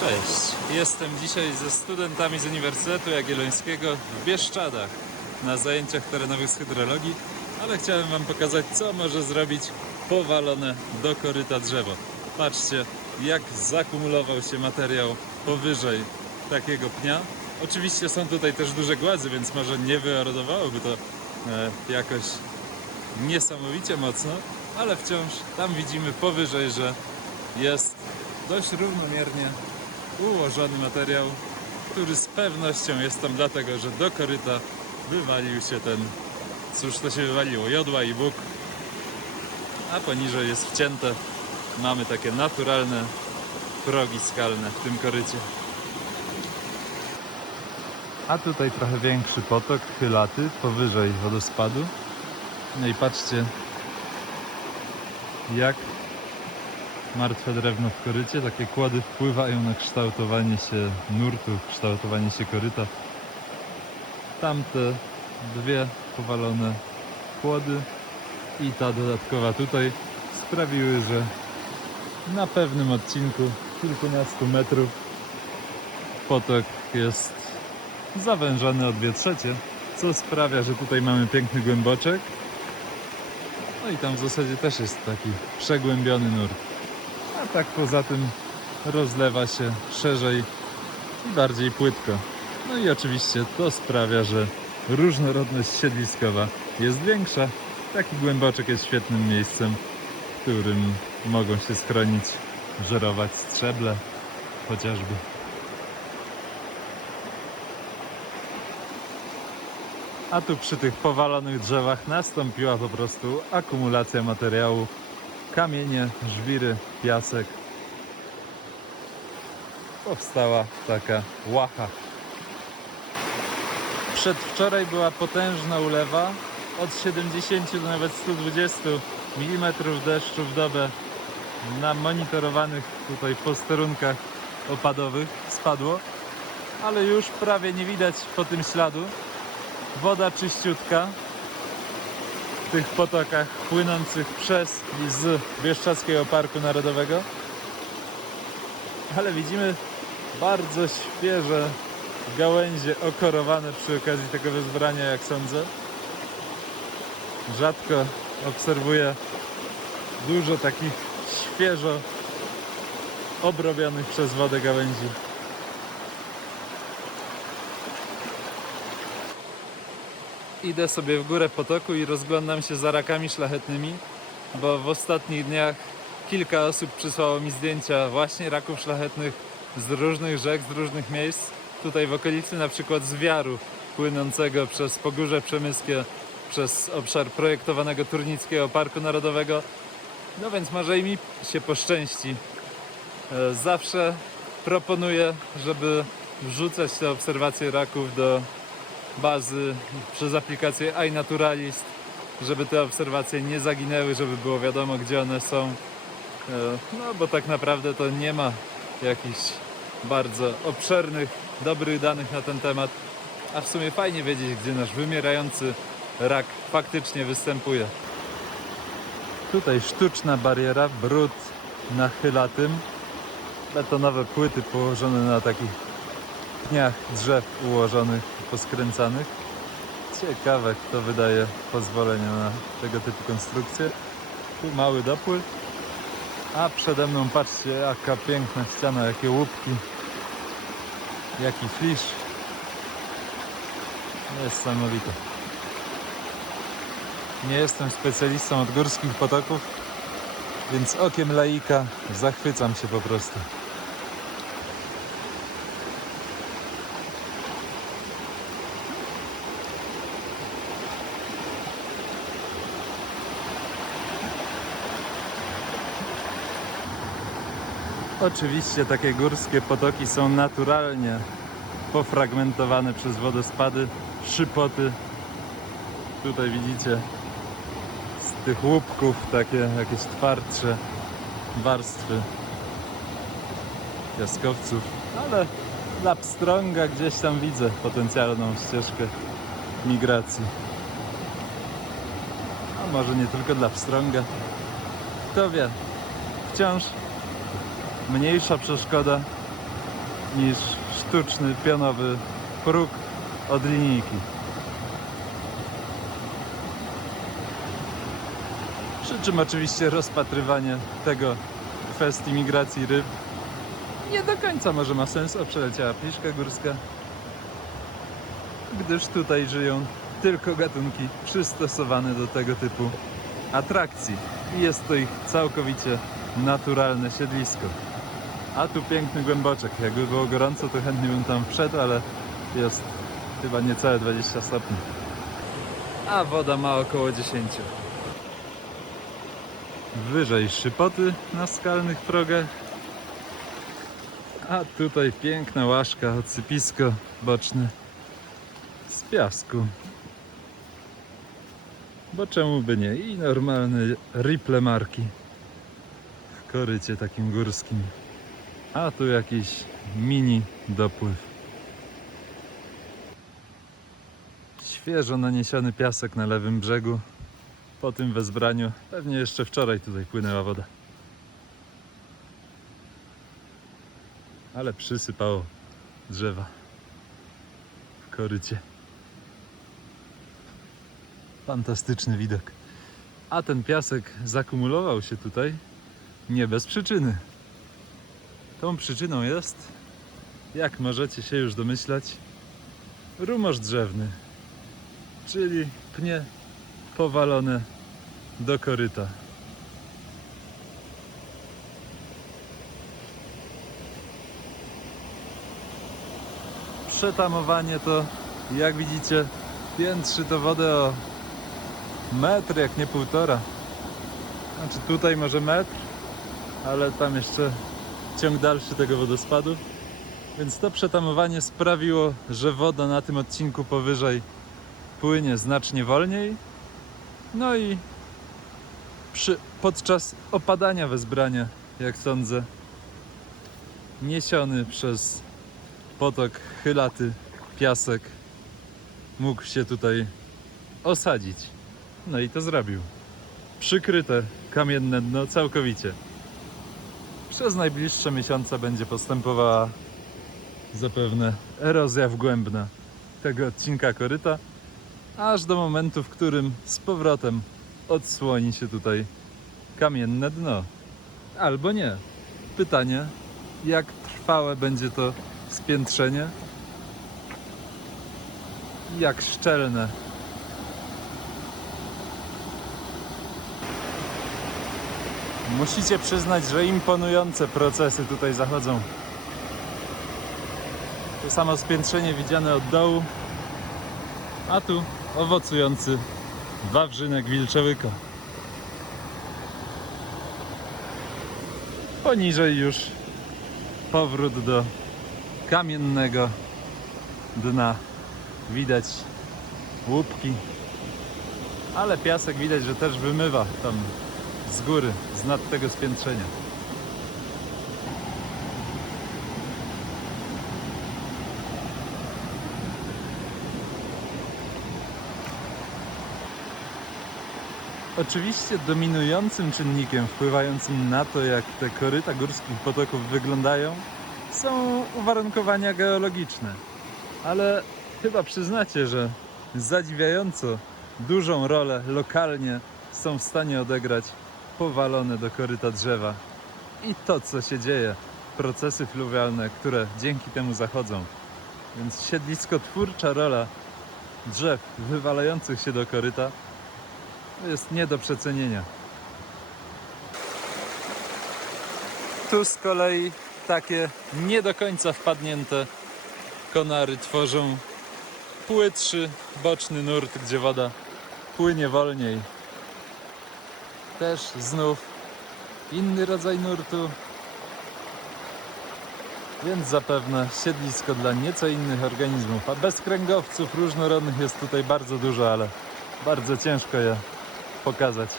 Cześć, jestem dzisiaj ze studentami z Uniwersytetu Jagiellońskiego w Bieszczadach na zajęciach terenowych z hydrologii, ale chciałem Wam pokazać, co może zrobić powalone do koryta drzewo. Patrzcie, jak zakumulował się materiał powyżej takiego pnia. Oczywiście są tutaj też duże gładzy, więc może nie wyerodowałoby to e, jakoś niesamowicie mocno, ale wciąż tam widzimy powyżej, że jest dość równomiernie ułożony materiał, który z pewnością jest tam dlatego, że do koryta wywalił się ten, cóż to się wywaliło, jodła i bóg, a poniżej jest wcięte. Mamy takie naturalne progi skalne w tym korycie. A tutaj trochę większy potok, chylaty, powyżej wodospadu. No i patrzcie, jak martwe drewno w korycie, takie kłady wpływają na kształtowanie się nurtu, kształtowanie się koryta. Tamte dwie powalone kłody i ta dodatkowa tutaj sprawiły, że na pewnym odcinku kilkunastu metrów potok jest zawężony o dwie trzecie, co sprawia, że tutaj mamy piękny głęboczek. No i tam w zasadzie też jest taki przegłębiony nurt. Tak poza tym rozlewa się szerzej i bardziej płytko. No i oczywiście to sprawia, że różnorodność siedliskowa jest większa. Taki głęboczek jest świetnym miejscem, w którym mogą się schronić, żerować strzeble chociażby. A tu przy tych powalonych drzewach nastąpiła po prostu akumulacja materiału. Kamienie, żwiry, piasek. Powstała taka łacha. Przedwczoraj była potężna ulewa. Od 70 do nawet 120 mm deszczu w dobę na monitorowanych tutaj posterunkach opadowych spadło. Ale już prawie nie widać po tym śladu. Woda czyściutka tych potokach płynących przez i z Bieszczadzkiego Parku Narodowego. Ale widzimy bardzo świeże gałęzie okorowane przy okazji tego wezbrania, jak sądzę. Rzadko obserwuję dużo takich świeżo obrobionych przez wodę gałęzi. Idę sobie w górę potoku i rozglądam się za rakami szlachetnymi, bo w ostatnich dniach kilka osób przysłało mi zdjęcia właśnie raków szlachetnych z różnych rzek, z różnych miejsc. Tutaj w okolicy na przykład z Wiaru płynącego przez Pogórze Przemyskie, przez obszar projektowanego Turnickiego Parku Narodowego. No więc może i mi się poszczęści. E, Zawsze proponuję, żeby wrzucać te obserwacje raków do bazy przez aplikację iNaturalist, żeby te obserwacje nie zaginęły, żeby było wiadomo gdzie one są. E, No bo tak naprawdę to nie ma jakichś bardzo obszernych, dobrych danych na ten temat, a w sumie fajnie wiedzieć, gdzie nasz wymierający rak faktycznie występuje. Tutaj sztuczna bariera, brud nachyla tym, betonowe płyty położone na takich pniach drzew ułożonych, poskręcanych. Ciekawe, kto wydaje pozwolenia na tego typu konstrukcje. Tu mały dopływ, a przede mną patrzcie, jaka piękna ściana, jakie łupki, jaki flisz. Niesamowite. Nie jestem specjalistą od górskich potoków, więc okiem laika zachwycam się po prostu. Oczywiście takie górskie potoki są naturalnie pofragmentowane przez wodospady, szypoty. Tutaj widzicie z tych łupków takie jakieś twardsze warstwy piaskowców, ale dla pstrąga gdzieś tam widzę potencjalną ścieżkę migracji. A może nie tylko dla pstrąga. Kto wie, wciąż mniejsza przeszkoda niż sztuczny, pionowy próg od linijki. Przy czym oczywiście rozpatrywanie tego kwestii migracji ryb nie do końca może ma sens. O, przeleciała pliszka górska. Gdyż tutaj żyją tylko gatunki przystosowane do tego typu atrakcji. I jest to ich całkowicie naturalne siedlisko. A tu piękny głęboczek. Jakby było gorąco, to chętnie bym tam wszedł, ale jest chyba niecałe 20 stopni. A woda ma około 10. Wyżej szypoty na skalnych progach. A tutaj piękna łaszka, odsypisko boczne z piasku. Bo czemu by nie? I normalne ripple marki w korycie takim górskim. A tu jakiś mini dopływ. Świeżo naniesiony piasek na lewym brzegu. Po tym wezbraniu pewnie jeszcze wczoraj tutaj płynęła woda. Ale przysypało drzewa w korycie. Fantastyczny widok. A ten piasek zakumulował się tutaj nie bez przyczyny. Tą przyczyną jest, jak możecie się już domyślać, rumorz drzewny, czyli pnie powalone do koryta. Przetamowanie to, jak widzicie, piętrzy to wodę o metr, jak nie półtora. Znaczy tutaj może metr, ale tam jeszcze ciąg dalszy tego wodospadu. Więc to przetamowanie sprawiło, że woda na tym odcinku powyżej płynie znacznie wolniej. No i przy, podczas opadania wezbrania, jak sądzę, niesiony przez potok chylaty piasek mógł się tutaj osadzić. No i to zrobił. Przykryte kamienne dno całkowicie. Przez najbliższe miesiące będzie postępowała zapewne erozja wgłębna tego odcinka koryta, aż do momentu, w którym z powrotem odsłoni się tutaj kamienne dno. Albo nie. Pytanie, jak trwałe będzie to spiętrzenie? Jak szczelne Musicie przyznać, że imponujące procesy tutaj zachodzą. To samo spiętrzenie widziane od dołu, a tu owocujący wawrzynek wilczołyka. Poniżej już powrót do kamiennego dna. Widać łupki, ale piasek widać, że też wymywa tam z góry, z nad tego spiętrzenia. Oczywiście dominującym czynnikiem wpływającym na to, jak te koryta górskich potoków wyglądają, są uwarunkowania geologiczne. Ale chyba przyznacie, że zadziwiająco dużą rolę lokalnie są w stanie odegrać powalone do koryta drzewa. I to, co się dzieje, procesy fluwialne, które dzięki temu zachodzą. Więc siedliskotwórcza rola drzew wywalających się do koryta jest nie do przecenienia. Tu z kolei takie nie do końca wpadnięte konary tworzą płytszy boczny nurt, gdzie woda płynie wolniej. Też znów inny rodzaj nurtu, więc zapewne siedlisko dla nieco innych organizmów. A bezkręgowców różnorodnych jest tutaj bardzo dużo, ale bardzo ciężko je pokazać.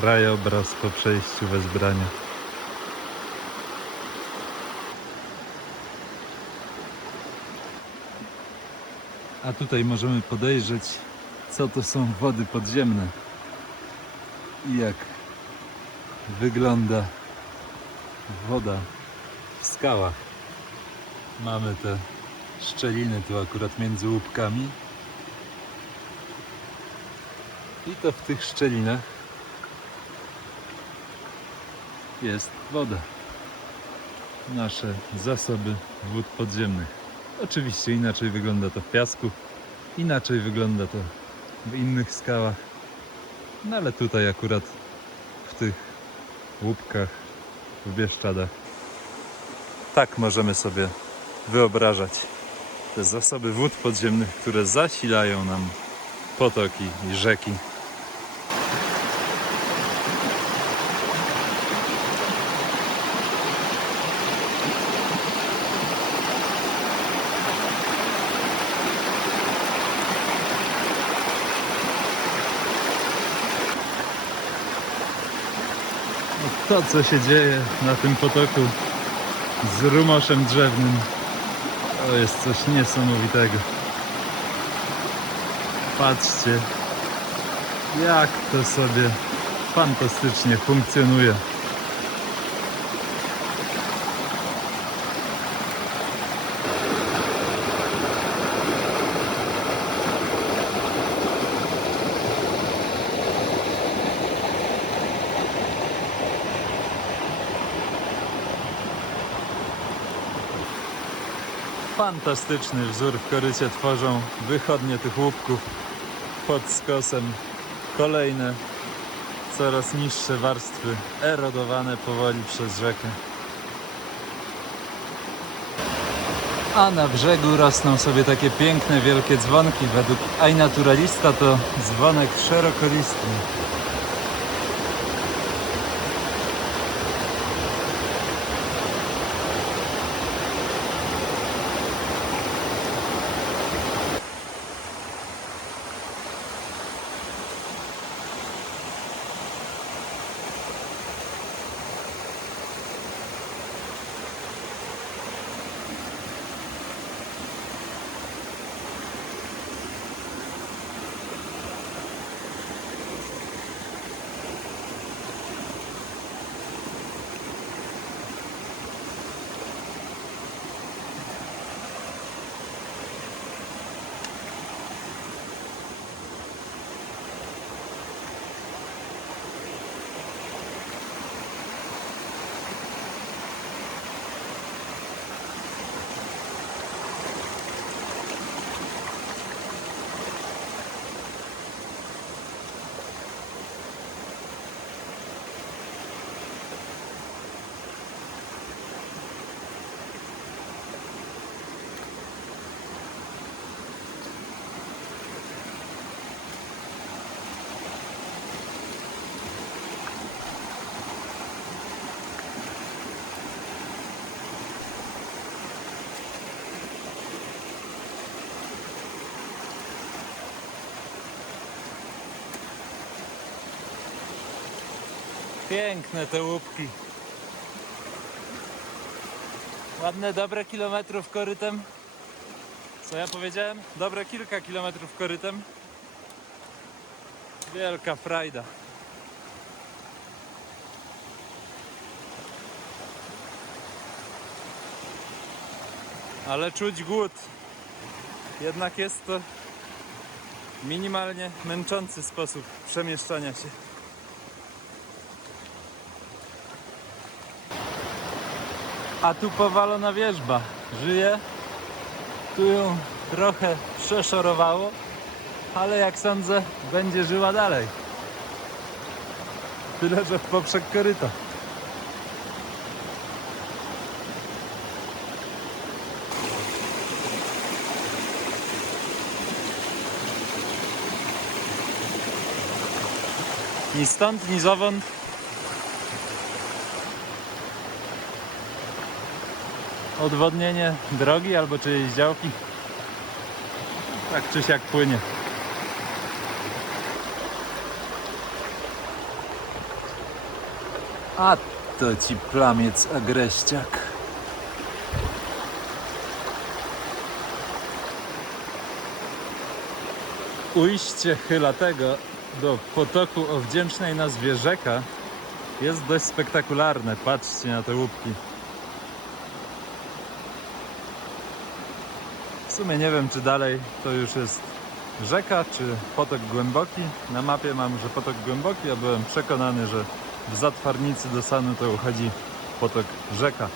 Krajobraz po przejściu wezbrania. A tutaj możemy podejrzeć, co to są wody podziemne i jak wygląda woda w skałach. Mamy te szczeliny tu akurat między łupkami. I to w tych szczelinach jest woda. Nasze zasoby wód podziemnych. Oczywiście inaczej wygląda to w piasku, inaczej wygląda to w innych skałach. No ale tutaj akurat w tych łupkach, w Bieszczadach tak możemy sobie wyobrażać te zasoby wód podziemnych, które zasilają nam potoki i rzeki. No To, co się dzieje na tym potoku z rumoszem drzewnym, to jest coś niesamowitego. Patrzcie, jak to sobie fantastycznie funkcjonuje. Fantastyczny wzór w korycie tworzą wychodnie tych łupków pod skosem. Kolejne, coraz niższe warstwy erodowane powoli przez rzekę. A na brzegu rosną sobie takie piękne, wielkie dzwonki. Według iNaturalista to dzwonek szerokolistny. Piękne te łupki. Ładne, dobre kilometrów korytem. Co ja powiedziałem? Dobre kilka kilometrów korytem. Wielka frajda. Ale czuć głód. Jednak jest to minimalnie męczący sposób przemieszczania się. A tu powalona wierzba. Żyje. Tu ją trochę przeszorowało, ale jak sądzę, będzie żyła dalej. Tyle, że w poprzek koryta. Ni stąd, ni zowąd odwodnienie drogi albo czyjejś działki. Tak czy siak płynie. A to ci plamiec agreściak. Ujście chylatego do potoku o wdzięcznej nazwie rzeka jest dość spektakularne. Patrzcie na te łupki. W sumie nie wiem, czy dalej to już jest rzeka, czy potok głęboki. Na mapie mam, że potok głęboki, a byłem przekonany, że w Zatwarnicy do Sanu to uchodzi potok rzeka.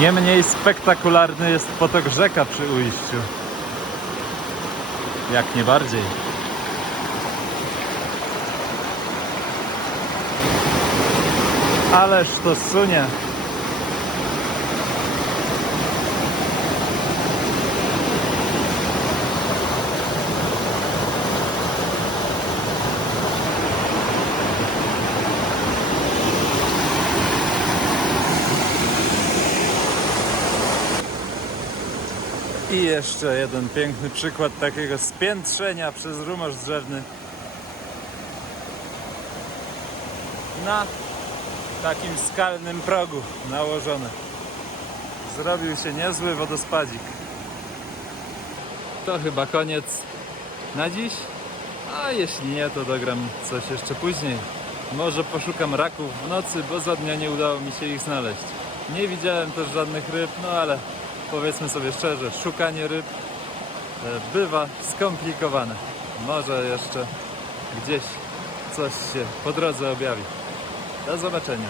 Nie mniej spektakularny jest potok rzeka przy ujściu. Jak nie bardziej. Ależ to sunie. Jeszcze jeden piękny przykład takiego spiętrzenia przez rumosz drzewny na takim skalnym progu nałożony. Zrobił się niezły wodospadzik. To chyba koniec na dziś. A jeśli nie, to dogram coś jeszcze później. Może poszukam raków w nocy, bo za dnia nie udało mi się ich znaleźć. Nie widziałem też żadnych ryb, no ale powiedzmy sobie szczerze, szukanie ryb e, bywa skomplikowane. Może jeszcze gdzieś coś się po drodze objawi. Do zobaczenia.